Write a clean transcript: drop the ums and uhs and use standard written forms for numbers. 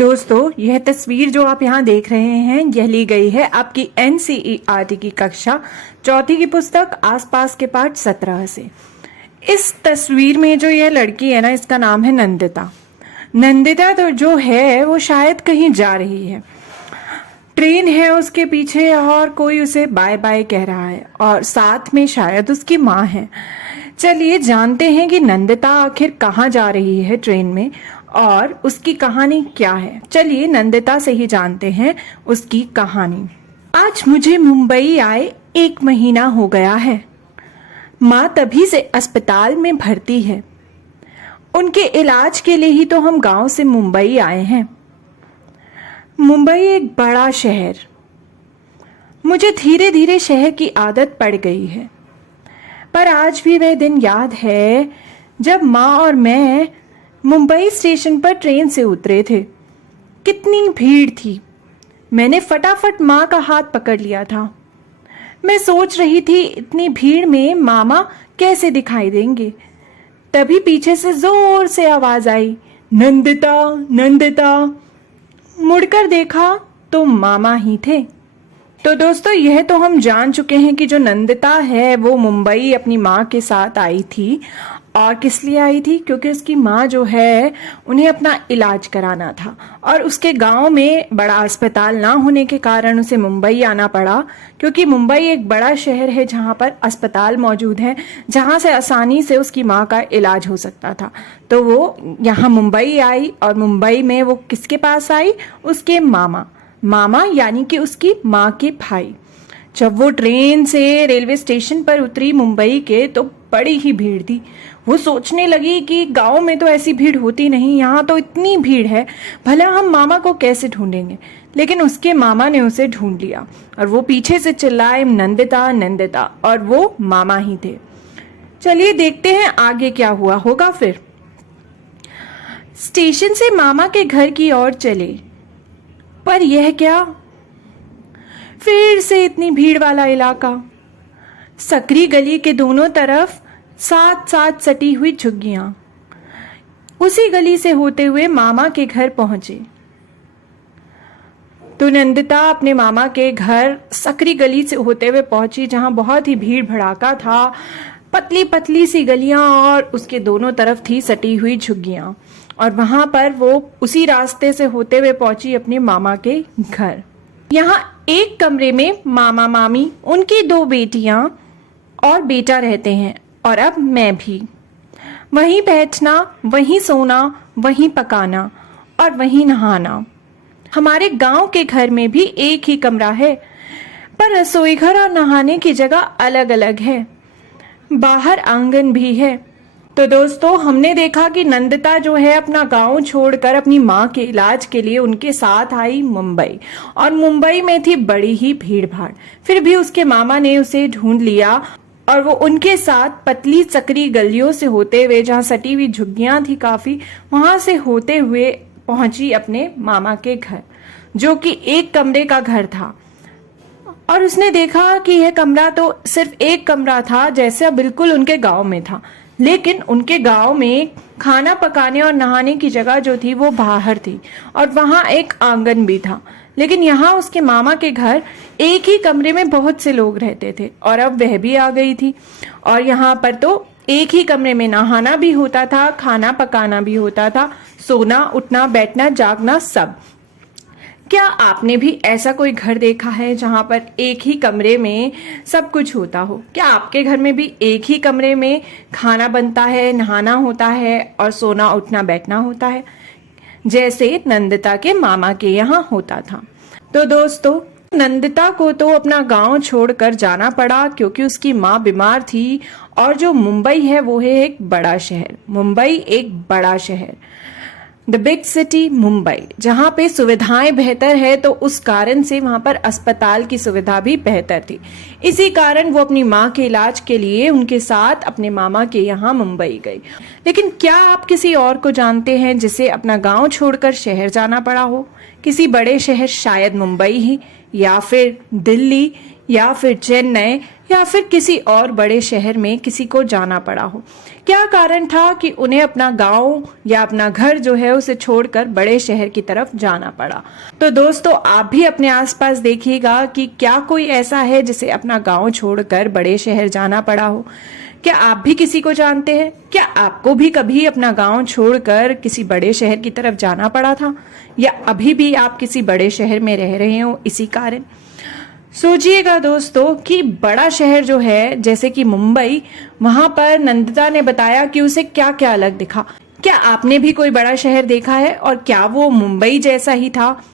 दोस्तों, यह तस्वीर जो आप यहाँ देख रहे हैं यह ली गई है आपकी एनसीईआरटी की कक्षा चौथी की पुस्तक आसपास के पाठ 17 से। इस तस्वीर में जो यह लड़की है ना, इसका नाम है नंदिता। नंदिता तो जो है वो शायद कहीं जा रही है। ट्रेन है उसके पीछे और कोई उसे बाय बाय कह रहा है और साथ में शायद उसकी माँ है। चलिए जानते हैं कि नंदिता आखिर कहाँ जा रही है ट्रेन में और उसकी कहानी क्या है। चलिए नंदिता से ही जानते हैं उसकी कहानी। आज मुझे मुंबई आए 1 महीना हो गया है। माँ तभी से अस्पताल में भर्ती है। उनके इलाज के लिए ही तो हम गांव से मुंबई आए हैं। मुंबई एक बड़ा शहर। मुझे धीरे धीरे शहर की आदत पड़ गई है, पर आज भी वह दिन याद है जब माँ और मैं मुंबई स्टेशन पर ट्रेन से उतरे थे। कितनी भीड़ थी। मैंने फटाफट माँ का हाथ पकड़ लिया था। मैं सोच रही थी इतनी भीड़ में मामा कैसे दिखाई देंगे। तभी पीछे से जोर से आवाज आई, नंदिता नंदिता। मुड़कर देखा तो मामा ही थे। तो दोस्तों, यह तो हम जान चुके हैं कि जो नंदिता है वो मुंबई अपनी माँ के साथ आई थी। और किस लिए आई थी? क्योंकि उसकी माँ जो है उन्हें अपना इलाज कराना था और उसके गांव में बड़ा अस्पताल ना होने के कारण उसे मुंबई आना पड़ा। क्योंकि मुंबई एक बड़ा शहर है जहां पर अस्पताल मौजूद है, जहां से आसानी से उसकी माँ का इलाज हो सकता था। तो वो यहाँ मुंबई आई और मुंबई में वो किसके पास आई? उसके मामा यानी कि उसकी माँ के भाई। जब वो ट्रेन से रेलवे स्टेशन पर उतरी मुंबई के, तो बड़ी ही भीड़ थी। वो सोचने लगी कि गांव में तो ऐसी भीड़ होती नहीं, यहाँ तो इतनी भीड़ है, भला हम मामा को कैसे ढूंढेंगे। लेकिन उसके मामा ने उसे ढूंढ लिया और वो पीछे से चिल्लाए, नंदिता नंदिता, और वो मामा ही थे। चलिए देखते हैं आगे क्या हुआ होगा। फिर स्टेशन से मामा के घर की ओर चले, पर यह क्या, फिर से इतनी भीड़ वाला इलाका। सकरी गली के दोनों तरफ साथ साथ सटी हुई झुग्गियां। उसी गली से होते हुए मामा के घर पहुंचे तो नंदिता अपने मामा के घर सकरी गली से होते हुए पहुंची, जहां बहुत ही भीड़ भड़ाका था। पतली पतली सी गलियां और उसके दोनों तरफ थी सटी हुई झुग्गियां। और वहां पर वो उसी रास्ते से होते हुए पहुंची अपने मामा के घर। यहाँ एक कमरे में मामा मामी, उनकी 2 बेटियां और बेटा रहते हैं, और अब मैं भी। वहीं बैठना, वहीं सोना, वहीं पकाना और वहीं नहाना। हमारे गांव के घर में भी एक ही कमरा है, पर रसोई घर और नहाने की जगह अलग अलग है। बाहर आंगन भी है। तो दोस्तों, हमने देखा कि नंदिता जो है अपना गांव छोड़कर अपनी माँ के इलाज के लिए उनके साथ आई मुंबई, और मुंबई में थी बड़ी ही भीड़ भाड़। फिर भी उसके मामा ने उसे ढूंढ लिया और वो उनके साथ पतली सकरी गलियों से होते हुए, जहाँ सटी हुई झुग्गियां थी काफी, वहां से होते हुए पहुंची अपने मामा के घर, जो कि एक कमरे का घर था। और उसने देखा कि यह कमरा तो सिर्फ एक कमरा था, जैसे बिल्कुल उनके गांव में था। लेकिन उनके गांव में खाना पकाने और नहाने की जगह जो थी वो बाहर थी, और वहां एक आंगन भी था। लेकिन यहाँ उसके मामा के घर एक ही कमरे में बहुत से लोग रहते थे, और अब वह भी आ गई थी। और यहाँ पर तो एक ही कमरे में नहाना भी होता था, खाना पकाना भी होता था, सोना उठना बैठना जागना सब। क्या आपने भी ऐसा कोई घर देखा है जहां पर एक ही कमरे में सब कुछ होता हो? क्या आपके घर में भी एक ही कमरे में खाना बनता है, नहाना होता है और सोना उठना बैठना होता है, जैसे नंदिता के मामा के यहाँ होता था? तो दोस्तों, नंदिता को तो अपना गांव छोड़कर जाना पड़ा क्योंकि उसकी माँ बीमार थी। और जो मुंबई है वो है एक बड़ा शहर। मुंबई एक बड़ा शहर, द बिग सिटी मुंबई, जहां पे सुविधाएं बेहतर है, तो उस कारण से वहां पर अस्पताल की सुविधा भी बेहतर थी। इसी कारण वो अपनी माँ के इलाज के लिए उनके साथ अपने मामा के यहाँ मुंबई गई। लेकिन क्या आप किसी और को जानते हैं जिसे अपना गांव छोड़कर शहर जाना पड़ा हो? किसी बड़े शहर, शायद मुंबई ही, या फिर दिल्ली, या फिर चेन्नई, या फिर किसी और बड़े शहर में किसी को जाना पड़ा हो। क्या कारण था कि उन्हें अपना गांव या अपना घर जो है उसे छोड़कर बड़े शहर की तरफ जाना पड़ा। तो दोस्तों, आप भी अपने आसपास देखिएगा कि क्या कोई ऐसा है जिसे अपना गांव छोड़कर बड़े शहर जाना पड़ा हो। क्या आप भी किसी को जानते हैं? क्या आपको भी कभी अपना गांव छोड़कर किसी बड़े शहर की तरफ जाना पड़ा था, या अभी भी आप किसी बड़े शहर में रह रहे हो इसी कारण? सोचिएगा दोस्तों कि बड़ा शहर जो है जैसे कि मुंबई, वहां पर नंदिता ने बताया कि उसे क्या क्या अलग दिखा। क्या आपने भी कोई बड़ा शहर देखा है और क्या वो मुंबई जैसा ही था?